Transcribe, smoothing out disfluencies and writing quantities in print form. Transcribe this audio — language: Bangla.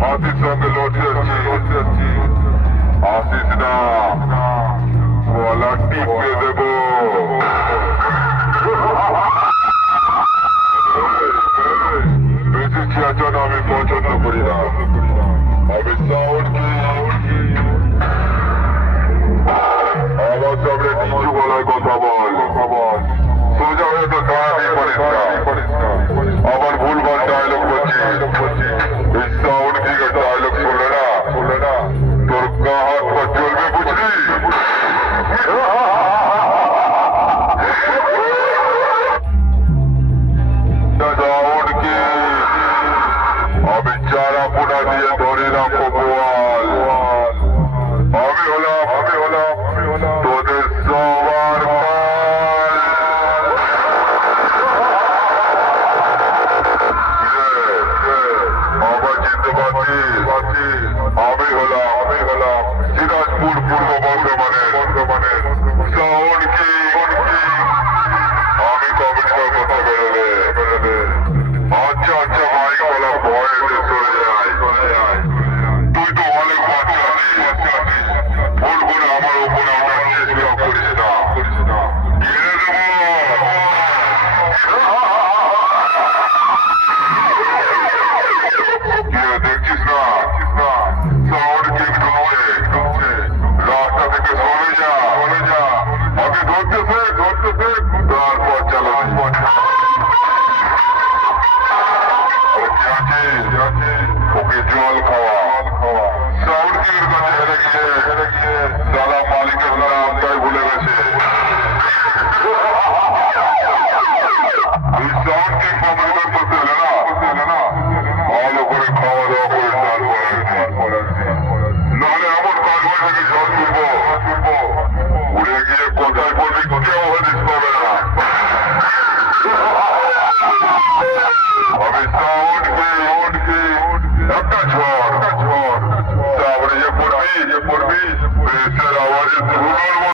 হাতির সঙ্গে লড়তে যাচ্ছি আসিস না গলা টিপে দেব বেশি খেয়াচনা আমি পছন্দ করি না আমি সাউন্ড কি আমার সামনে নিচু গলায় কথা বল সোজা হয়ে তো দাঁড়াতেই পারিস না আবার ভুলভাল ডায়লগ করছি এই সাউন্ড কি ডায়লগ শুনলে না তোর গা হাত পা চলবে বুঝলি সাউন্ড কি আমি চারা পোনা দিয়ে ধরে রাখবো গোয়াল আমি হলাম তোদের সবার আবার চিনতে পারছিস আমি হলাম সিরাজপুর পূর্ব বর্ধমানের সাউন্ড কি আমি কমিশনের কথা বেরোলে আচ্ছা মাইক বলা ভয়ে চলে যায় তুই তো অনেক বাচ্চা আছিস ভুল করে আমার উপরে আমরা চেষ্টা করিস না ঘিরে দেব দেখছিস না সাউন্ড কি ঢুকছে রাস্তা থেকে সরে যা আগে ধরতে শেখ তারপর চালাবি ওকে জল খাওয়া সাউন্ড কি এর কাছে হেরে গিয়ে সালা মালিকের নামটাই ভুলে গেছে তুই